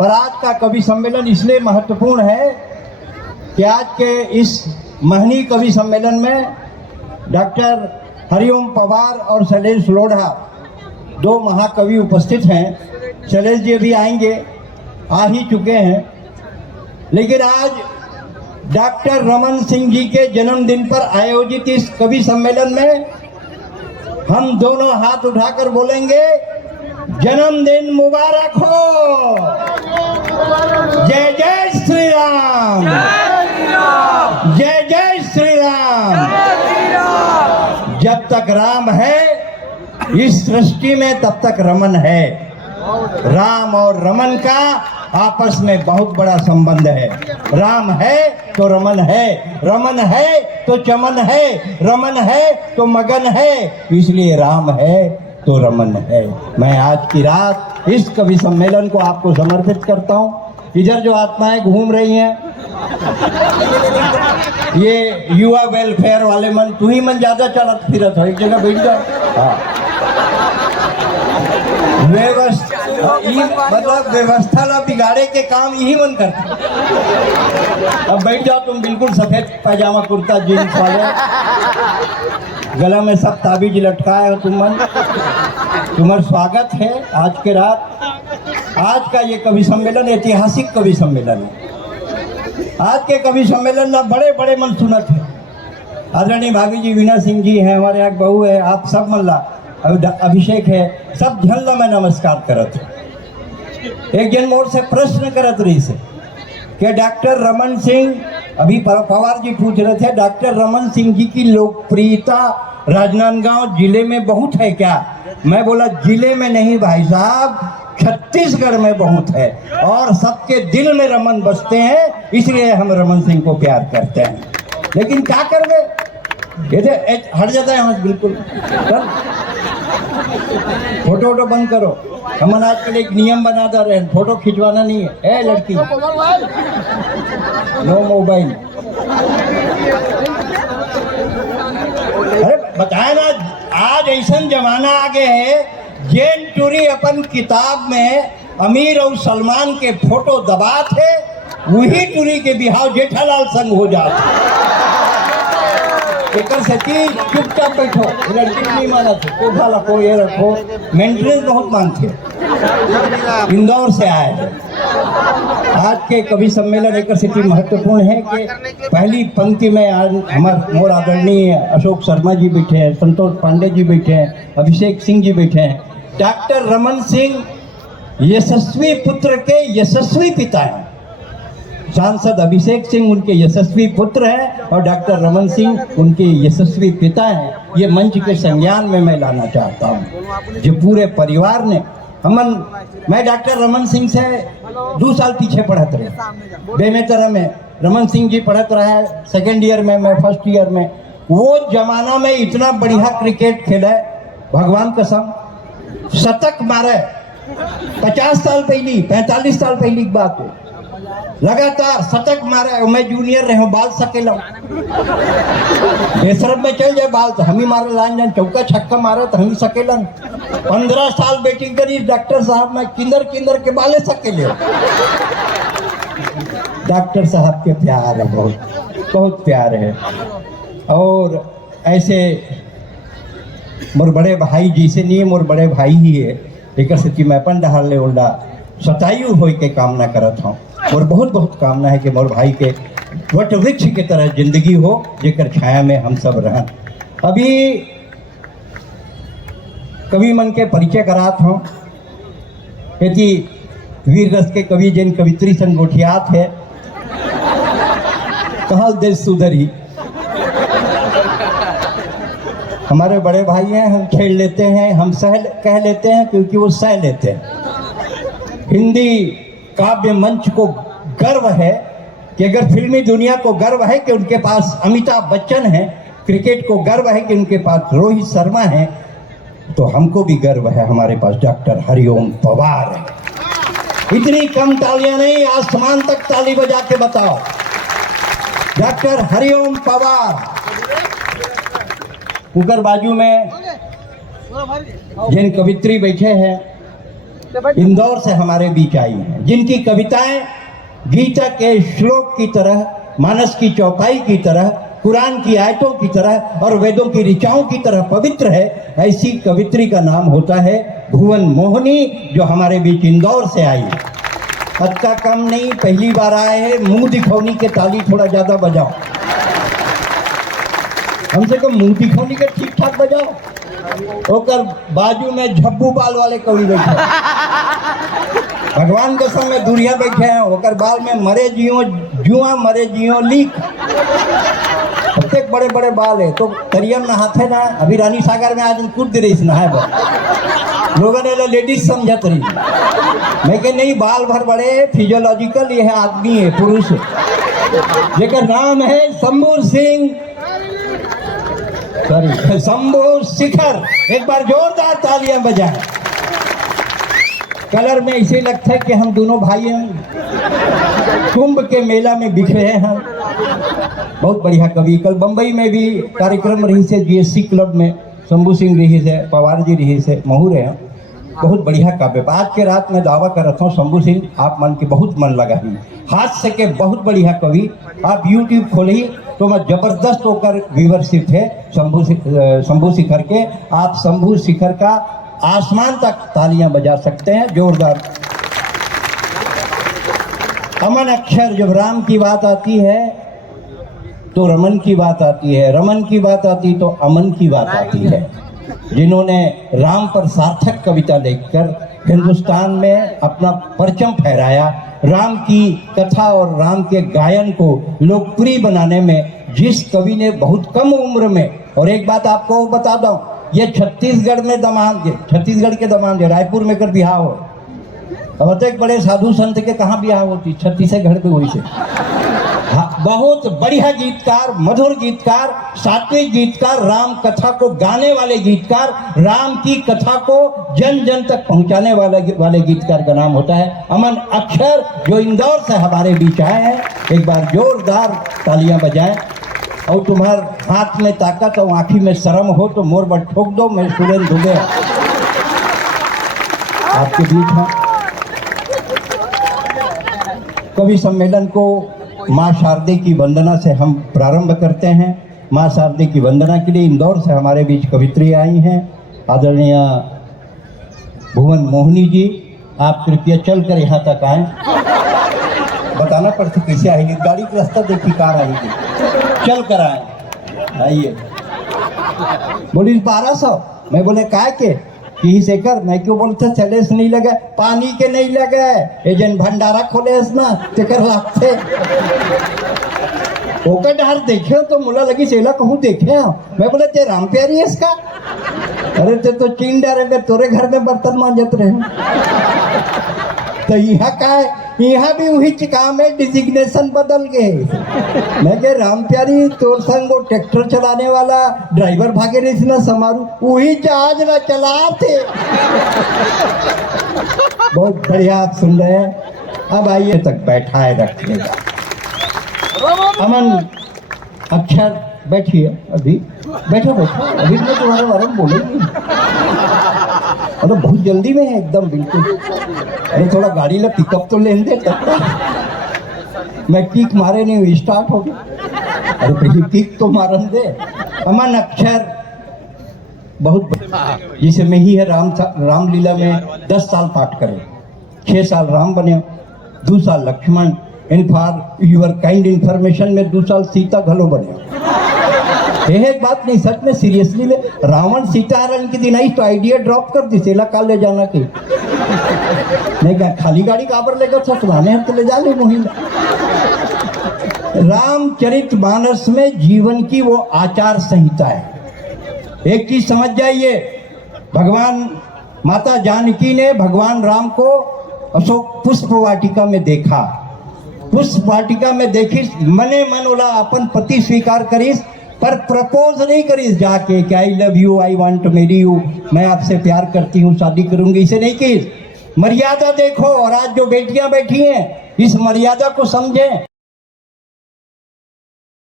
पर आज का कवि सम्मेलन इसलिए महत्वपूर्ण है कि आज के इस महनी कवि सम्मेलन में डॉक्टर हरिओम पवार और शैलेश लोढ़ा दो महाकवि उपस्थित हैं। शैलेश जी भी आएंगे, आ ही चुके हैं। लेकिन आज डॉक्टर रमन सिंह जी के जन्मदिन पर आयोजित इस कवि सम्मेलन में हम दोनों हाथ उठाकर बोलेंगे, जन्मदिन मुबारक हो। जय जय श्री राम, जय जय श्री राम। जब तक राम है इस सृष्टि में तब तक रमन है। राम और रमन का आपस में बहुत बड़ा संबंध है। राम है तो रमन है, रमन है तो चमन है, रमन है तो मगन है, इसलिए राम है तो रमन है। मैं आज की रात इस कवि सम्मेलन को आपको समर्पित करता हूँ। इधर जो आत्माएं घूम रही हैं, ये युवा वेलफेयर वाले मन, तू ही मन ज्यादा चलत फिरत हो, एक जगह बैठ जाओ। हाँ, व्यवस्था ला बिगाड़े के काम यही मन करते। अब बैठ जाओ तुम, बिल्कुल सफेद पैजामा कुर्ता जीन्स वाले, गला में सब ताबीज लटकाए हो तुम मन। तुम्हारा स्वागत है आज के रात। आज का ये कवि सम्मेलन ऐतिहासिक कवि सम्मेलन है। आज के कवि सम्मेलन में बड़े बड़े मन सुनत है। आदरणीय भाभी जी वीना सिंह जी हैं, हमारे यहाँ बहू है, आप सब मल्ला, अभिषेक है, सब झल्ला में नमस्कार करत। एक जन मोर से प्रश्न करत रही से कि डॉक्टर रमन सिंह, अभी पवार जी पूछ रहे थे, डॉक्टर रमन सिंह जी की लोकप्रियता राजनांदगांव जिले में बहुत है क्या? मैं बोला जिले में नहीं भाई साहब, छत्तीसगढ़ में बहुत है और सबके दिल में रमन बसते हैं, इसलिए हम रमन सिंह को प्यार करते हैं। लेकिन क्या कर गए, ये हट जाता है यहाँ बिल्कुल। फोटो वोटो बंद करो। हम आजकल एक नियम बना दे रहे हैं, फोटो खिंचवाना नहीं है। ए लड़की, नो मोबाइल। अरे बताए ना, आज ऐसा जमाना आ गया है, जेन टूरी अपन किताब में अमीर और सलमान के फोटो दबा थे, वही टूरी के बिहाव जेठालाल संग हो जाते। एकर सची चुपचाप बैठो, लड़की नहीं माना थे, कोठा रखो, ये रखो, मेंटेनेंस बहुत मांगते। इंदौर से आए हैं। आज के कवि सम्मेलन एक स्थिति महत्वपूर्ण है कि पहली पंक्ति में आज हमारे मोर आदरणीय अशोक शर्मा जी बैठे हैं, संतोष पांडे जी बैठे हैं, अभिषेक सिंह जी बैठे हैं। डॉक्टर रमन सिंह यशस्वी पुत्र के यशस्वी पिता हैं। सांसद अभिषेक सिंह उनके यशस्वी पुत्र हैं और डॉक्टर रमन सिंह उनके यशस्वी पिता हैं। ये मंच के संज्ञान में मैं लाना चाहता हूँ। जो पूरे परिवार ने मैं डॉक्टर रमन सिंह से 2 साल पीछे पढ़त रहे, बेमेतरा में रमन सिंह जी पढ़त रहे, सेकेंड ईयर में, मैं फर्स्ट ईयर में। वो जमाना में इतना बढ़िया क्रिकेट खेले, भगवान कसम, शतक मारे। 50 साल पहली, 45 साल पहली की बात है, लगातार शतक मारे। मैं जूनियर रहे हूँ, बाल सकेला बेसरब में चल जाए बाल तो हम ही मारे, लाइन जान चौका छक्का मारे तो हम ही सकेलन। 15 साल बैटिंग करी डॉक्टर साहब, मैं किंदर किंदर के बाले सकेले। डॉक्टर साहब के प्यार है, बहुत बहुत प्यार है। और ऐसे मोर बड़े भाई जी से नहीं, मोर बड़े भाई ही है, एक स्थिति में अपन डहाल ले उल्टा सतायु हो के कामना करत हूँ। और बहुत बहुत कामना है कि मोर भाई के वट वृक्ष की तरह जिंदगी हो, जेकर छाया में हम सब रहें। अभी कवि मन के परिचय करात हूँ। यदि वीर रस के कवि जिन कवित्री संग गोठियात है, कहल दिल सुधरी। हमारे बड़े भाई हैं, हम खेल लेते हैं, हम सह कह लेते हैं क्योंकि वो सह लेते हैं। हिंदी काव्य मंच को गर्व है कि अगर फिल्मी दुनिया को गर्व है कि उनके पास अमिताभ बच्चन है, क्रिकेट को गर्व है कि उनके पास रोहित शर्मा है, तो हमको भी गर्व है हमारे पास डॉक्टर हरिओम पवार है। इतनी कम तालियां नहीं, आसमान तक ताली बजा के बताओ। डॉक्टर हरिओम पवार। उनकर बाजू में जिन कवित्री बैठे हैं, इंदौर से हमारे बीच आई हैं, जिनकी कविताएं गीता के श्लोक की तरह, मानस की चौपाई की तरह, कुरान की आयतों की तरह और वेदों की ऋचाओं की तरह पवित्र है। ऐसी कवित्री का नाम होता है भुवन मोहिनी, जो हमारे बीच इंदौर से आई है। अच्छा कम नहीं, पहली बार आए हैं, मुंह दिखौनी के ताली थोड़ा ज्यादा बजाओ। हमसे को मुंह दिखौनी के ठीक ठाक बजाओ। ओकर बाजू में झब्बू बाल वाले कवि बैठे, भगवान के संग में दूरिया बैठे हैं, ओकर बाल में मरे जियो जुआ मरे जियो लीक, प्रत्येक बड़े बड़े बाल है। तो तरियम नहाते ना, अभी रानी सागर में आज कूद दे रही नहाए बा, लोगों ने लेडीज समझत रही, मैं कह नहीं, बाल भर बड़े फिजियोलॉजिकल, ये है आदमी है, पुरुष है, जेकर नाम है शंभू सिंह, सॉरी शंभू शिखर। एक बार जोरदार तालियां बजाएं। कलर में ऐसे लगता है कि हम दोनों भाई हैं, कुंभ के मेला में बिखरे हैं। बहुत बढ़िया कवि। कल बम्बई में भी कार्यक्रम रही से GSC क्लब में, शंभू सिंह रही से, पवार जी रही से, महू रहे हैं, बहुत बढ़िया काव्य। आज के रात में दावा कर रहा हूँ शंभू सिंह, आप मन के बहुत मन लगा ही, हाथ से के बहुत बढ़िया कवि। आप YouTube खोली तो मैं जबरदस्त होकर व्यूवरशिप है शंभू शिखर के। आप शंभू शिखर का आसमान तक तालियां बजा सकते हैं, जोरदार। अमन अक्षर, जब राम की बात आती है तो रमन की बात आती है, रमन की बात आती तो अमन की बात आती है। जिन्होंने राम पर सार्थक कविता लिखकर हिंदुस्तान में अपना परचम फहराया, राम की कथा और राम के गायन को लोकप्रिय बनाने में जिस कवि ने बहुत कम उम्र में, और एक बात आपको बता दूं, ये छत्तीसगढ़ में दमाद, छत्तीसगढ़ के दमाद, रायपुर में कर बिहार हो, अब तो एक बड़े साधु संत के कहाँ बिहार होती, छत्तीसगढ़ पे हुई से। हाँ, बहुत बढ़िया गीतकार, मधुर गीतकार, सात्विक गीतकार, राम कथा को गाने वाले गीतकार, राम की कथा को जन जन तक पहुंचाने वाले गीतकार का नाम होता है अमन अक्षर, जो इंदौर से हमारे बीच आए हैं। एक बार जोरदार तालियां बजाएं। और तुम्हारे हाथ में ताकत और आंखी में शर्म हो तो मोर बट ठोक दो, मैं सुरेंद्र दुबे आपके बीच हूं। कवि सम्मेलन को माँ शारदे की वंदना से हम प्रारंभ करते हैं। माँ शारदे की वंदना के लिए इंदौर से हमारे बीच कवित्री आई हैं, आदरणीय भुवन मोहिनी जी। आप कृपया चलकर यहाँ तक आए, बताना पड़ता कैसे आएगी, गाड़ी का रास्ता देखी कार आएगी, चल कर आए, आइए। बोली 1200, मैं बोले काय के की से कर, मैं क्यों बोलते चले से नहीं लगे, पानी के नहीं लगे, एजेंट भंडारा खोले ना तेकर लागते ओकर डर देखे तो मुला लगी सेला कहूँ देखे। मैं बोले ते राम प्यारी है इसका, अरे ते तो चीन डरे में तोरे घर में बर्तन मांजत रहे। तो यहाँ का है, यहाँ भी वही काम है, डिजिग्नेशन बदल गए। मैं कह राम प्यारी तोर संग वो ट्रैक्टर चलाने वाला ड्राइवर भागे रही ना समारू, वही जहाज ना चला थे। बहुत बढ़िया आप सुन रहे हैं। अब आइए तक बैठाए रखिएगा। अमन अक्षर बैठिए, अभी बैठो बैठो, अभी मैं तुम्हारे बारे में बोलूंगी। अरे बहुत जल्दी में है एकदम, बिल्कुल। अरे थोड़ा गाड़ी ला पिकअप तो लेने दे, तब तक मैं किक मारे नहीं हुई, स्टार्ट हो गया। अरे पहले किक तो मारन दे। अमन अक्षर बहुत, जिसे में ही है रामलीला में 10 साल पाठ करे, 6 साल राम बने, 2 साल Lakshman, in for your kind information में 2 साल सीता घलो बने। एक बात नहीं, सच में सीरियसली ले, रावण सीता हरण के दिन आई तो आइडिया ड्रॉप कर दी सेला काल ले जाना की, नहीं क्या खाली गाड़ी काबर लेकर ससुराने तो ले जा ले मुहिम। रामचरितमानस में जीवन की वो आचार संहिता है। एक चीज समझ जाइए, भगवान माता जानकी ने भगवान राम को अशोक पुष्प वाटिका में देखा, पुष्प वाटिका में देखी, मने मन ओला अपन पति स्वीकार करीस, पर प्रपोज नहीं करीस जाके कि I love you, I want to marry you, मैं आपसे प्यार करती हूँ, शादी करूंगी, इसे नहीं की। मर्यादा देखो, और आज जो बेटियां बैठी हैं इस मर्यादा को समझें।